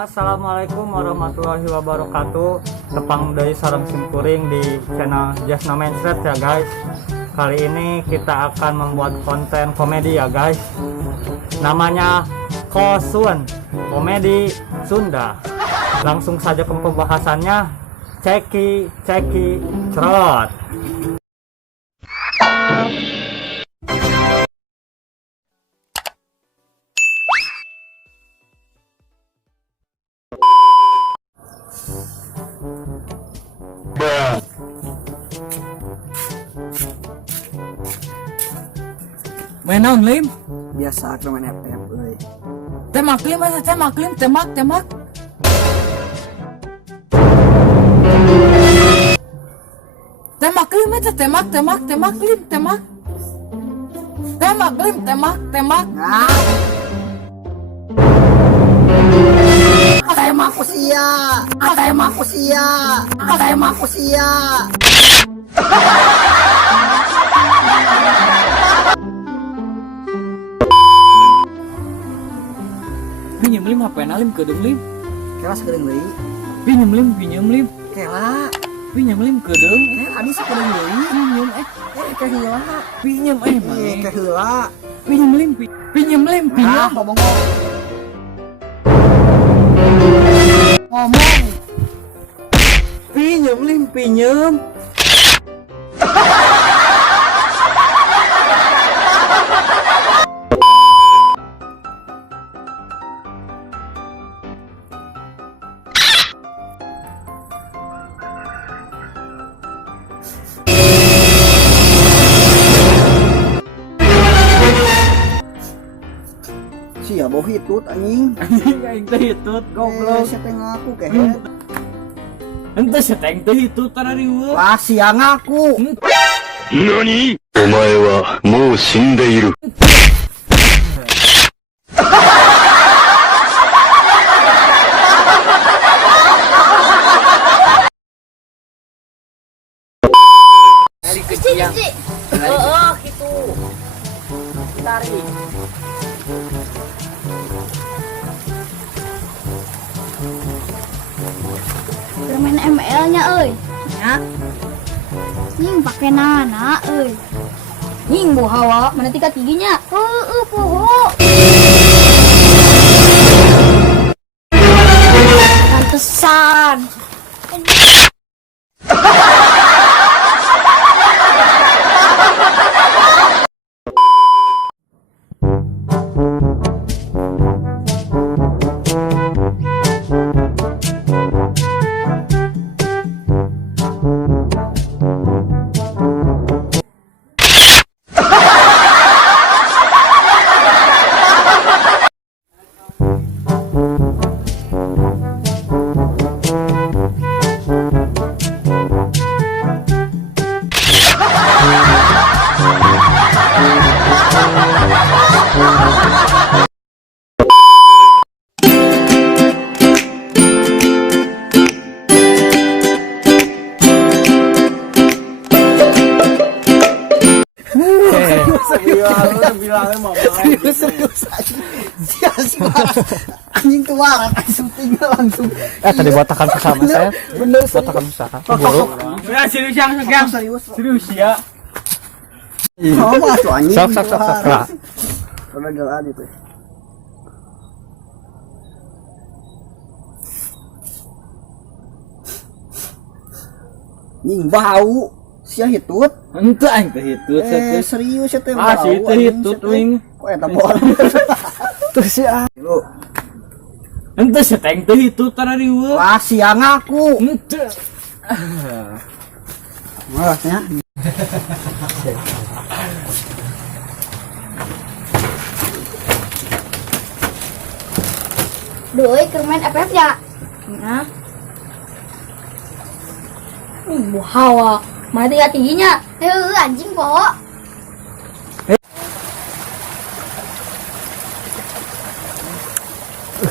Assalamualaikum warahmatullahi wabarakatuh. Tepang dari sarang simkuring di channel Just No Mindset ya guys. Kali ini kita akan membuat konten komedi ya guys. Namanya Kosun, komedi Sunda. Langsung saja ke pembahasannya. Ceki cerot. Main naon lim? Biasa aku main FF euy. Tembak lim aja, tembak lim, tembak. Tembak lim aja, tembak lim, tembak. Tembak lim, tembak. Tembak usia. Tembak usia. Tembak usia. Pinjem lim HP na lim kedeung lim. Kela sakedeung deui. Pinjem lim. Kela. Pinjem lim kedeung. Adi sakedeung deui. Pinjem Keheula. pinjem mane. Keheula. Pinjem lim. Ngomong. Pinjem lim. Sia boh hitut anjing. Aing teh hitut goblok. Siapa yang ngaku kehe? Henteu seteng teh hitut kana riweuh. Wah, sia ngaku. 何お前はもう死んでいる。Dari kecil. Oh gitu. Tarik. Permen ML-nya euy. Ya. Ning pake nana euy. Ning bu hawa mana tiga tiginya? Poho. Pantesan. Bilangnya mau Serius sia anjing tuh waras syuting langsung. tadi botakan bersama saya. Bener Botakan bersama. Buruk. Ya serius yang sekian. Serius ya. Sama tuh anjing. Sok. Lah. Pemegelan itu. Nying bau sia hitut. Henteu aing teh hitut. Serius ya teh bau. Asli teh hitut wing. Kok eta bola. Tuh sia. Lu Henteu seteng teh hitut kana riweuh. wah sia ngaku. Henteu. Malasnya. Doi kermen FF ya. Nah. Bu hawa mana tiga tiginya? Anjing po.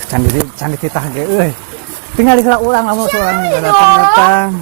Candi titah ge euy. Tinggal dikira urang lamun seorang datang.